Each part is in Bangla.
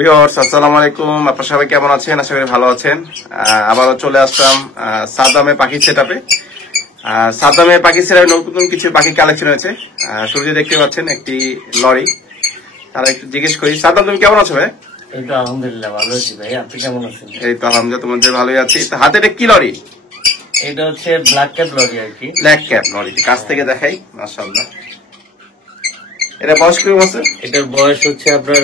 ভিউয়ার্স আসসালামু আলাইকুম, আপনারা সবাই কেমন আছেন? আশা করি ভালো আছেন। আবারও চলে আসলাম সাদ্দামের পাখি সেটআপে। সাদ্দামের পাখি সেটআপে নতুন কিছু পাখি কালেকশন হয়েছে। শুরুতে দেখতে পাচ্ছেন একটি লরি। তারা একটু জিজ্ঞেস করি, সাদ্দাম তুমি কেমন আছো ভাই? এই তো আলহামদুলিল্লাহ ভালো আছি ভাই, আপনি কেমন আছেন? এই তো আলহামদুলিল্লাহ তোমাদের ভালোই আছি। তো হাতে এটা কি লরি? এটা হচ্ছে ব্ল্যাক ক্যাপ লরি আর কি। ব্ল্যাক ক্যাপ লরি, কাছ থেকে দেখাই। মাশাআল্লাহ, এটা বয়স কেমন আছে? এটার বয়স হচ্ছে আপনার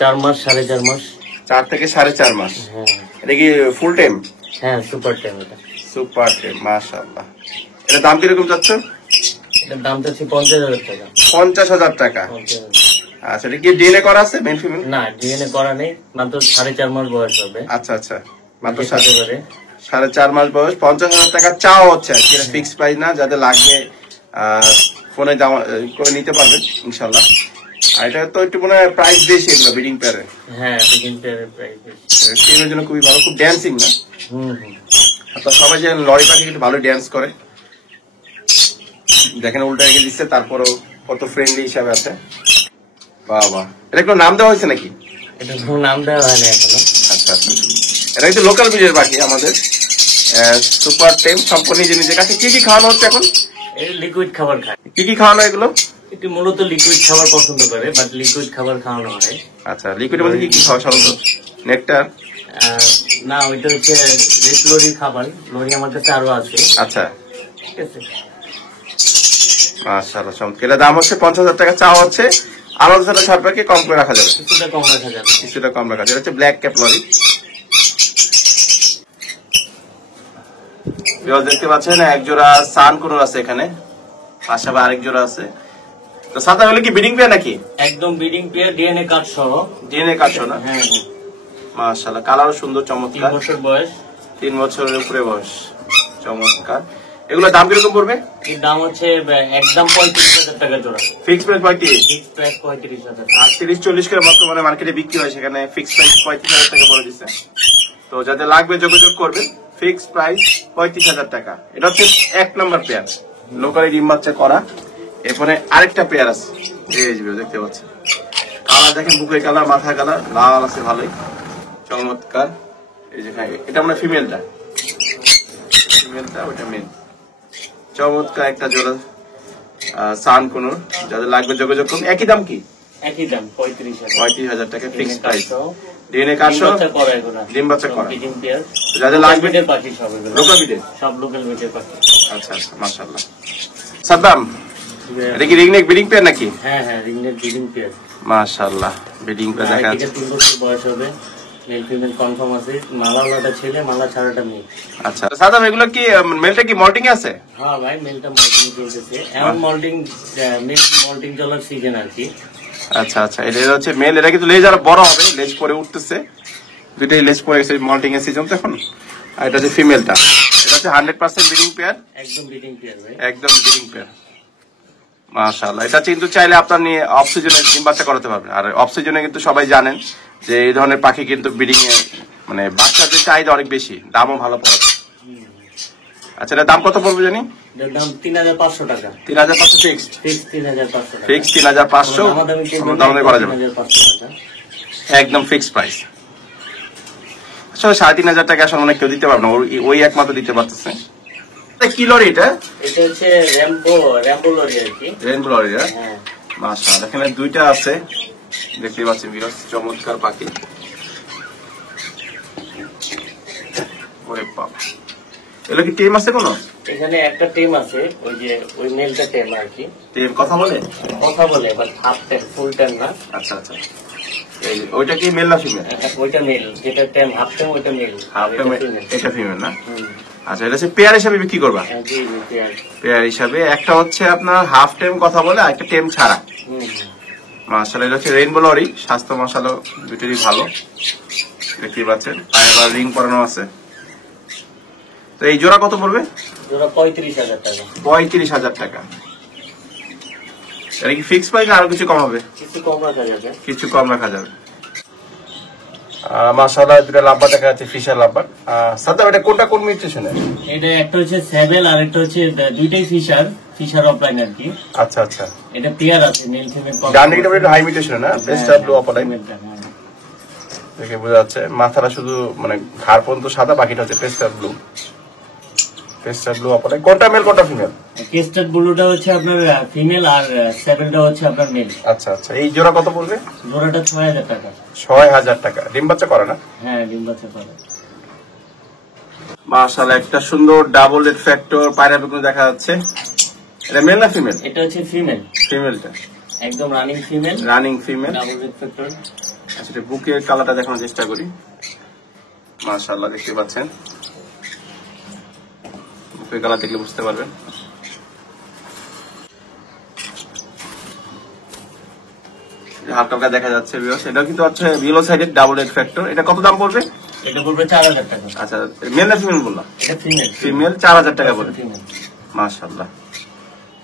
4 মাস 4.5 মাস। 4 থেকে 4.5 মাস। হ্যাঁ, এটা কি ফুল টাইম? হ্যাঁ সুপার টাইম। এটা সুপার টাইম, মাশাআল্লাহ। এটা দাম কিরকম যাচ্ছে? এটার দাম হচ্ছে 50,000 টাকা। 50,000 টাকা। 50,000। আচ্ছা, এটা কি ডিএনএ করা আছে মেল ফিমেল? না, ডিএনএ করা নেই, মাত্র 4.5 মাস বয়স হবে। আচ্ছা আচ্ছা, মাত্র সাথে করে 4.5 মাস বয়স। 50,000 টাকা চাওয়া হচ্ছে আর কি। এটা ফিক্স প্রাইস না, যাদের লাগবে ফোনে করে নিতে পারবেন ইনশাল্লাহ। আর এটা তো একটু মনে হয় প্রাইস বেশি এগুলো ব্রিডিং পেয়ারে। হ্যাঁ, ব্রিডিং পেয়ারের প্রাইস টিমের জন্য খুবই ভালো, খুব ড্যান্সিং না? আপনার সবাই যে লরি পাখি কিন্তু ভালো ড্যান্স করে, দেখেন উল্টা রেখে দিচ্ছে, তারপরেও কত ফ্রেন্ডলি হিসাবে আছে। বাবা, এটা কোনো নাম দেওয়া হয়েছে নাকি? এটা কোনো নাম দেওয়া হয় না এখনো। আচ্ছা আচ্ছা, এটা কিন্তু লোকাল ব্রিডের পাখি আমাদের সুপার টেম সম্পূর্ণ নিজের কাছে। কি কি খাওয়ানো হচ্ছে এখন? এটা লিকুইড খাবার খায়। কি কি খাওয়ানো এগুলো? এটি মূলত লিকুইড খাবার পছন্দ করে, বাট লিকুইড খাবার খাওয়ানো হয়। আচ্ছা, লিকুইডের মধ্যে কি কি খাওয়া সাধারণত? নেকটার? না, ওইটা হচ্ছে রেড লরির খাবার। লরি আমার কাছে আরো আছে। আচ্ছা, ঠিক আছে। মাশাআল্লাহ, চমৎকার। এটার দাম হচ্ছে 50,000 টাকা চাওয়া হচ্ছে। আলাদা ছাড়া সারপাকে কম করে রাখা যাবে, কিছুটা কম রাখা যাবে। কিছুটা কম রাখা যাবে। এটা হচ্ছে ব্ল্যাক ক্যাপ লরি। দেখতে পাচ্ছেন এক জোড়া সান কোনোর আছে এখানে, পাশাপাশি আরেক জোড়া আছে। তো সাদা হলে কি ব্রিডিং পেয়ার নাকি? একদম ব্রিডিং পেয়ার, ডিএনএ কার্ড সহ। ডিএনএ কার্ড সহ না? হ্যাঁ, মাশাআল্লাহ, কালারও সুন্দর, 3 চমৎকার। বছর বয়স। 3 বছরের উপরে বয়স, চমৎকার। এগুলোর দাম কিরকম পড়বে? এর দাম হচ্ছে একদম 35,000 টাকা জোড়া। Fix price 35? Fix price 35,000। 38-40 করে বর্তমানে মার্কেটে বিক্রি হয়, সেখানে ফিক্স প্রাইস 35,000 টাকা বলে দিচ্ছে। তো যাদের লাগবে যোগাযোগ করবেন। ফিক্স প্রাইস 35,000 টাকা। এটা হচ্ছে 1 নম্বর পেয়ার, লোকালি ডিম বাচ্চা করা। এরপরে আরেকটা পেয়ার আছে, দেখতে পাচ্ছেন। কালার দেখেন, বুকের কালার, মাথার কালার লাল আছে, ভালোই চমৎকার। এই যে এটা মানে ফিমেলটা, ওইটা মেল। চমৎকার একটা জোড়া সান কোনোর, যাদের লাগবে যোগাযোগ করুন। একই দাম কি? একই দাম 35,000 টাকা ফিক্স প্রাইস। ডিএনএ কার্ড সহ, ডিম বাচ্চা করা। ব্রিডিং পেয়ার, যাদের লাগবে পাখি সব লোকাল ব্রিডের, সব লোকাল ব্রিডের পাখি। আচ্ছা আচ্ছা, মাশাআল্লাহ। সাদ্দাম, এটা কি রিংনেক ব্রিডিং পেয়ার নাকি? হ্যাঁ হ্যাঁ, রিংনেক ব্রিডিং পেয়ার। মাশাআল্লাহ, ব্রিডিং পেয়ার দেখা যাচ্ছে। 3 বছর বয়স হবে। মেল ফিমেল কনফার্ম আছে। মালাটা ছেলে, মালা ছাড়াটা মেয়ে। আচ্ছা সাদ্দাম, এগুলো কি মেলটা কি মল্টিং এ আছে? হ্যাঁ ভাই, মেলটা মল্টিং চলতেছে এখন। মল্টিং মেল মল্টিং চলার সিজন আর কি। আচ্ছা আচ্ছা, এটা হচ্ছে মেল। এটা কিন্তু লেজ আরো বড় হবে, লেজ পরে উঠতেছে, দুইটাই লেজ পরে গেছে মল্টিং এর সিজন তো এখন। আর এটা হচ্ছে ফিমেলটা, এটা হচ্ছে 100% ব্রিডিং পেয়ার। একদম ব্রিডিং পেয়ার ভাই, একদম ব্রিডিং পেয়ার। মাশাআল্লাহ, এটা কিন্তু চাইলে আপনার নিয়ে অফ সিজনে ডিম বাচ্চা করাতে পারবেন। আর অফ সিজনে কিন্তু সবাই জানেন যে এই ধরনের পাখি কিন্তু ব্রিডিং এ মানে বাচ্চাদের চাহিদা অনেক বেশি, দামও ভালো পড়ে। আচ্ছা, এটার দাম কত পড়বে জানি? এর দাম 3,500 টাকা। 3,500 ফিক্সড? ফিক্স 3,500 টাকা। ফিক্স 3,500, দাম করা যাবে 3,500 টাকা একদম ফিক্স প্রাইস। আসলে 3,500 টাকা আসলে অনেক কেউ দিতে পারবে না, ওই একমাত্র দিতে পারতেছে। কি লরি এটা? এটা হচ্ছে র্যাম্বো লরি আর কি। Rainbow lorry. হ্যাঁ, মাশাআল্লাহ, এখানে দুইটা আছে, দেখতে পাচ্ছেন ভিউয়ার্স, চমৎকার পাখি। ওরে বাপ, এগুলো কি টিম আছে কোনো? এখানে একটা টিম আছে, ওই যে ওই মেলটা টিম আর কি। টিম কথা বলে? কথা বলে, but half time, full time না। আচ্ছা আচ্ছা, এই ওইটা কি মেল না ফিমেল? ওইটা মেল, যেটা টাইম হাফ টাইম ওইটা মেল। হাফ টাইম এটা ফিমেল না? আচ্ছা, এটা হচ্ছে পেয়ার হিসাবে বিক্রি করবা? জি জি, পেয়ার হিসাবে। একটা হচ্ছে আপনার হাফ টাইম কথা বলে, আর একটা টেম ছাড়া। মাশাআল্লাহ, এটা হচ্ছে রেইনবো লরি। স্বাস্থ্য মাশাআল্লাহ দুটোরই ভালো, দেখতে পাচ্ছেন। আর এবার রিং পরানো আছে। তো এই জোড়া কত পড়বে? জোড়া 35,000 টাকা। 35,000 টাকা। এটা কি ফিক্স প্রাইস, আরো কিছু কম হবে? কিছু কম রাখা যাবে, কিছু কম রাখা যাবে। মাশাআল্লাহ, দুটো লাভবার দেখা যাচ্ছে, ফিশার লাভবার। সাদ্দাম, এটা কোনটা কোন মিউটেশনে? এটা একটা হচ্ছে সেভেল, আর একটা হচ্ছে দুইটাই ফিশার অফলাইন আর কি। আচ্ছা আচ্ছা, এটা পেয়ার আছে মেল ফিমেল। ডানদিকটা একটু হাই মিউটেশনে না? Best blue offline. দেখে বোঝা যাচ্ছে মাথাটা শুধু মানে ঘাড় পর্যন্ত সাদা, বাকিটা হচ্ছে পেস্টাল ব্লু। পেস্টাল ব্লু অপারে কোনটা মেল কোনটা ফিমেল? কেস্টার ব্লুটা হচ্ছে আপনার ফিমেল আর সেভেনটা হচ্ছে আপনার মেল। আচ্ছা আচ্ছা, এই জোড়া কত পড়বে? জোড়াটা 6000 টাকা। 6000 টাকা। ডিম বাচ্চা করে না? হ্যাঁ, ডিম বাচ্চা করে। মাশাআল্লাহ, একটা সুন্দর ডাবল রেড ফ্যাক্টর পাইনাপল দেখা যাচ্ছে। এটা মেল না ফিমেল? এটা হচ্ছে ফিমেল। ফিমেলটা একদম running female. Running female. Double red factor. আচ্ছা, এটা বুকের কালারটা দেখানোর চেষ্টা করি। মাশাআল্লাহ, দেখতে পাচ্ছেন বুকের কালার দেখলে বুঝতে পারবেন। হালকা হালকা দেখা যাচ্ছে ভিউয়ার্স। এটা কিন্তু হচ্ছে বিলো সাইডের ডাবল রেড ফ্যাক্টর। এটা কত দাম পড়বে? এটা পড়বে 4000 টাকা। আচ্ছা, মেল না ফিমেল বললাম? এটা ফিমেল। ফিমেল 4000 টাকা পড়বে। ফিমেল। মাশাআল্লাহ।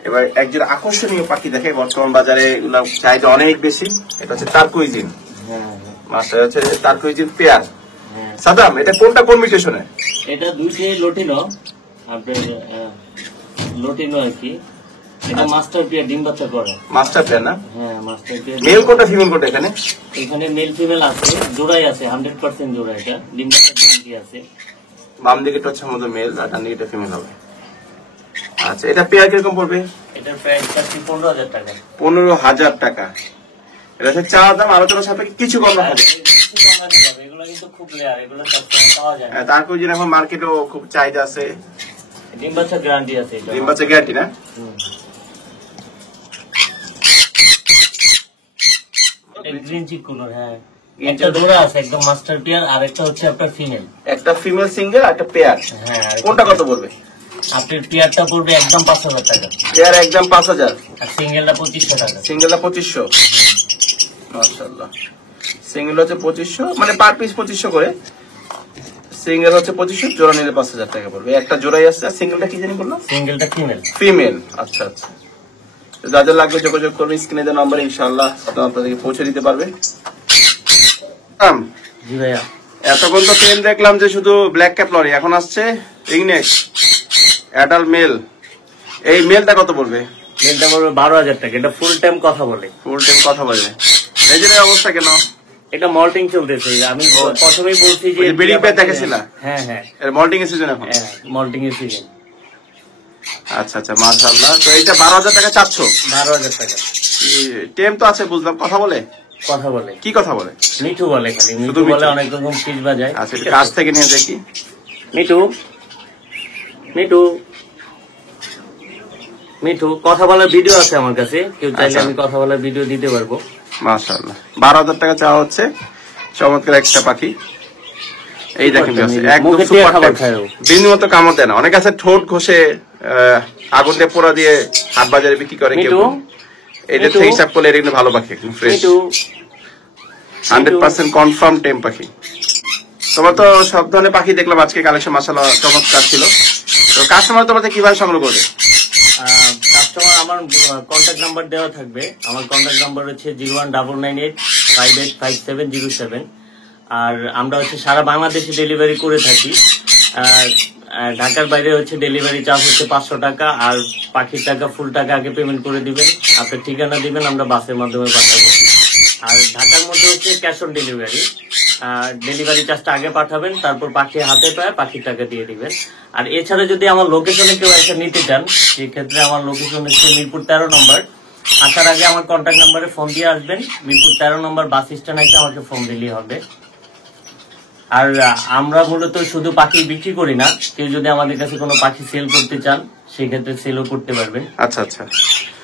এবার একজন আকর্ষণীয় পাখি দেখে, বর্তমান বাজারে এগুলা চাহিদা অনেক বেশি। এটা হচ্ছে টারকুইজিন। হ্যাঁ, মাশাআল্লাহ, হচ্ছে টারকুইজিন পেয়ার। হ্যাঁ। সাদাম, এটা কোনটা কোন মিউটেশনে? এটা দুইটাই লটিনো। আপনার লটিনো আর কি। এটা মাস্টার পেয়ার, ডিম বাচ্চা করে। মাস্টার পেয়ার না? হ্যাঁ, মাস্টার পেয়ার। মেল কোনটা ফিমেল কোনটা এখানে? এখানে মেল ফিমেল আছে, জোড়াই আছে, 100% জোড়া। এটা ডিম বাচ্চার গ্যারান্টি আছে। বাম দিকেটা হচ্ছে আমাদের মেল আর ডান দিকেটা ফিমেল হবে। আচ্ছা, এটা পেয়ার কিরকম পড়বে? এটার প্রাইস পাচ্ছি 15000 টাকা। 15000 টাকা। এটা হচ্ছে চা দাম, আলোচনার সাপেক্ষে কিছু কম রাখা যায়। এগুলো কিন্তু খুব রেয়ার, এগুলো সবসময় পাওয়া যায় না। টারকুইজিন এখন মার্কেটেও খুব চাহিদা আছে। ডিম বাচ্চার গ্যারান্টি আছে এটা। ডিম বাচ্চা গ্যারান্টি না? হুম। এটা গ্রিন চিক কালার। হ্যাঁ, একটা জোড়া আছে একদম মাস্টার পেয়ার, আর একটা হচ্ছে আপনার ফিমেল। একটা ফিমেল সিঙ্গেল আর একটা পেয়ার। হ্যাঁ, কোনটা কত পড়বে? আপনার পেয়ারটা পড়বে একদম 5000 টাকা, পেয়ার একদম 5000, আর সিঙ্গেলটা 2500 টাকা। সিঙ্গেলটা 2500। মাশাআল্লাহ, সিঙ্গেল হচ্ছে 2500, মানে পার পিস 2500 করে। সিঙ্গেল হচ্ছে 2500, জোড়া নিলে 5000 টাকা পড়বে। একটা জোড়াই আছে। আর সিঙ্গেলটা কি জানি বললাম? সিঙ্গেলটা ফিমেল। ফিমেল। আচ্ছা আচ্ছা, যাদের লাগবে যোগাযোগ করবেন স্ক্রিনে দেওয়া নম্বরে, ইনশাআল্লাহ আপনাদেরকে পৌঁছে দিতে পারবে। জি ভাইয়া। এতক্ষণ তো পেন দেখলাম যে শুধু ব্ল্যাক ক্যাপ লরি, এখন আসছে রিংনেক অ্যাডাল্ট মেল। এই মেলটা কত পড়বে? মেলটা পড়বে 12000 টাকা। এটা ফুল টাইম কথা বলে। ফুল টাইম কথা বলবে। এই যে অবস্থা কেন? এটা মল্টিং চলতেছে। আমি প্রথমেই বলছি যে ব্রিডিং পেয়ার দেখেছিলা? হ্যাঁ হ্যাঁ, এর মল্টিং এর সিজন এখন। হ্যাঁ, মল্টিং এর সিজন। আচ্ছা আচ্ছা, মাশাআল্লাহ। তো এইটা 12000 টাকা চাচ্ছ? 12000 টাকা। টেম তো আছে বুঝলাম, কথা বলে? কথা বলে। কি কথা বলে? মিঠু বলে, খালি শুধু মিঠু বলে, মিঠু? অনেক রকম পিচ বাজায়। আচ্ছা, এটা কাছ থেকে নিয়ে দেখি। মিঠু, মিঠু, মিঠু কথা বলার ভিডিও আছে আমার কাছে, কেউ চাইলে আচ্ছা। আমি কথা বলার ভিডিও দিতে পারবো। মাশাআল্লাহ, 12000 টাকা চাওয়া হচ্ছে। চমৎকার একটা পাখি। এই দেখেন একদম মুখে দিয়ে সুপার খাবার টাইপ। খায় ও। বিন্দু মতো কামড় দেয় না। অনেক আছে ঠোঁট ঘষে আগুন দিয়ে পোড়া দিয়ে হাট বাজারে বিক্রি করে কেউ। মিঠু, এটা থেকে হিসাব করলে এটা কিন্তু ভালো পাখি, একদম ফ্রেশ, মিঠু, 100% কনফার্ম টেম পাখি। তোমার তো সব ধরনের পাখি দেখলাম আজকে কালেকশন, মাশাআল্লাহ চমৎকার ছিল। তো কাস্টমার তোমাদের কিভাবে সংগ্রহ করবে? কাস্টমার আমার কন্ট্যাক্ট নাম্বার দেওয়া থাকবে। আমার কন্ট্যাক্ট নাম্বার হচ্ছে 01998585707। আর আমরা হচ্ছে সারা বাংলাদেশে ডেলিভারি করে থাকি। ঢাকার বাইরে হচ্ছে ডেলিভারি চার্জ হচ্ছে 500 টাকা, আর পাখির টাকা ফুল টাকা আগে পেমেন্ট করে দিবেন। আপনার ঠিকানা দিবেন, আমরা বাসের মাধ্যমে পাঠাবো। আর ঢাকার মধ্যে হচ্ছে ক্যাশ অন ডেলিভারি। ডেলিভারি চার্জটা আগে পাঠাবেন, তারপর পাখি হাতে পায় পাখির টাকা দিয়ে দিবেন। আর এছাড়া যদি আমার লোকেশনে কেউ এসে নিতে চান, সেক্ষেত্রে আমার লোকেশন হচ্ছে মিরপুর 13 নম্বর। আসার আগে আমার কন্ট্যাক্ট নাম্বারে ফোন দিয়ে আসবেন। মিরপুর 13 নম্বর বাস স্ট্যান্ড এসে আমাকে ফোন দিলেই হবে। আর আমরা মূলত শুধু পাখি বিক্রি করি না, কেউ যদি আমাদের কাছে কোনো পাখি সেল করতে চান সেক্ষেত্রে সেলও করতে পারবেন। আচ্ছা আচ্ছা,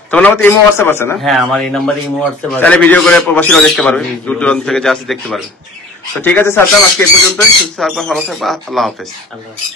তোমার নাম্বার ইমো হোয়াটসঅ্যাপ আছে না? হ্যাঁ, আমার এই নাম্বারে ইমো হোয়াটসঅ্যাপ আছে। তাহলে ভিডিও করে প্রবাসীরাও দেখতে পারবে, দূর দূরান্ত থেকে যা আছে দেখতে পারবে। তো ঠিক আছে সাদ্দাম, আজকে এই পর্যন্তই। সুস্থ থাকবা, ভালো থাকবা, আল্লাহ হাফেজ। আল্লাহ হাফেজ।